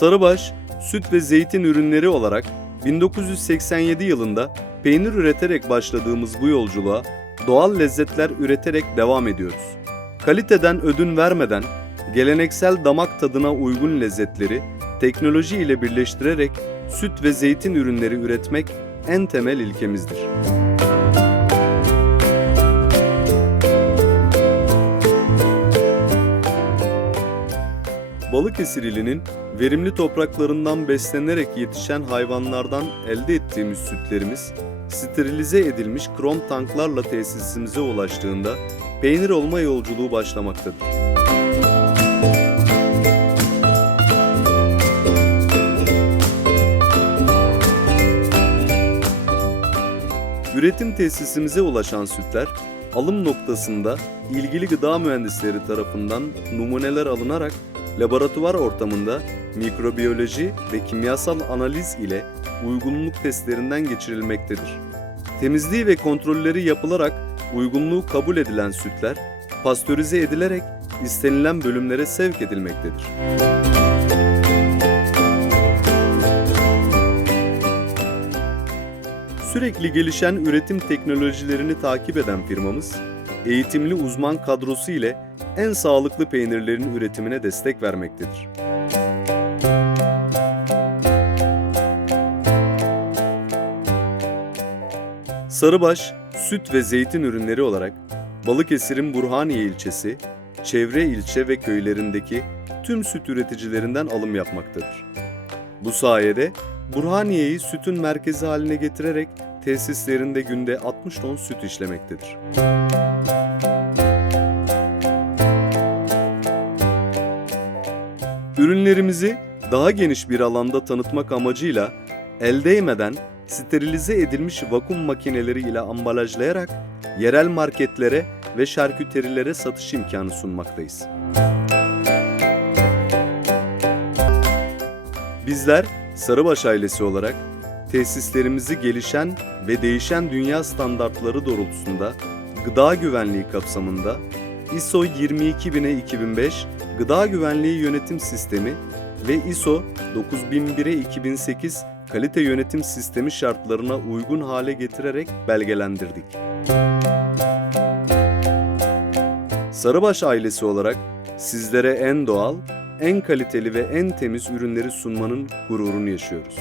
Sarıbaş, süt ve zeytin ürünleri olarak 1987 yılında peynir üreterek başladığımız bu yolculuğa doğal lezzetler üreterek devam ediyoruz. Kaliteden ödün vermeden geleneksel damak tadına uygun lezzetleri teknoloji ile birleştirerek süt ve zeytin ürünleri üretmek en temel ilkemizdir. Balıkesir ilinin verimli topraklarından beslenerek yetişen hayvanlardan elde ettiğimiz sütlerimiz sterilize edilmiş krom tanklarla tesisimize ulaştığında peynir olma yolculuğu başlamaktadır. Üretim tesisimize ulaşan sütler alım noktasında ilgili gıda mühendisleri tarafından numuneler alınarak laboratuvar ortamında mikrobiyoloji ve kimyasal analiz ile uygunluk testlerinden geçirilmektedir. Temizliği ve kontrolleri yapılarak uygunluğu kabul edilen sütler pastörize edilerek istenilen bölümlere sevk edilmektedir. Sürekli gelişen üretim teknolojilerini takip eden firmamız, eğitimli uzman kadrosu ile en sağlıklı peynirlerin üretimine destek vermektedir. Sarıbaş, süt ve zeytin ürünleri olarak Balıkesir'in Burhaniye ilçesi, çevre ilçe ve köylerindeki tüm süt üreticilerinden alım yapmaktadır. Bu sayede Burhaniye'yi sütün merkezi haline getirerek tesislerinde günde 60 ton süt işlemektedir. Ürünlerimizi daha geniş bir alanda tanıtmak amacıyla el değmeden sterilize edilmiş vakum makineleri ile ambalajlayarak yerel marketlere ve şarküterilere satış imkanı sunmaktayız. Bizler Sarıbaş ailesi olarak tesislerimizi gelişen ve değişen dünya standartları doğrultusunda gıda güvenliği kapsamında ISO 22000'e 2005 Gıda Güvenliği Yönetim Sistemi ve ISO 9001'e 2008 kalite yönetim sistemi şartlarına uygun hale getirerek belgelendirdik. Sarıbaş ailesi olarak sizlere en doğal, en kaliteli ve en temiz ürünleri sunmanın gururunu yaşıyoruz.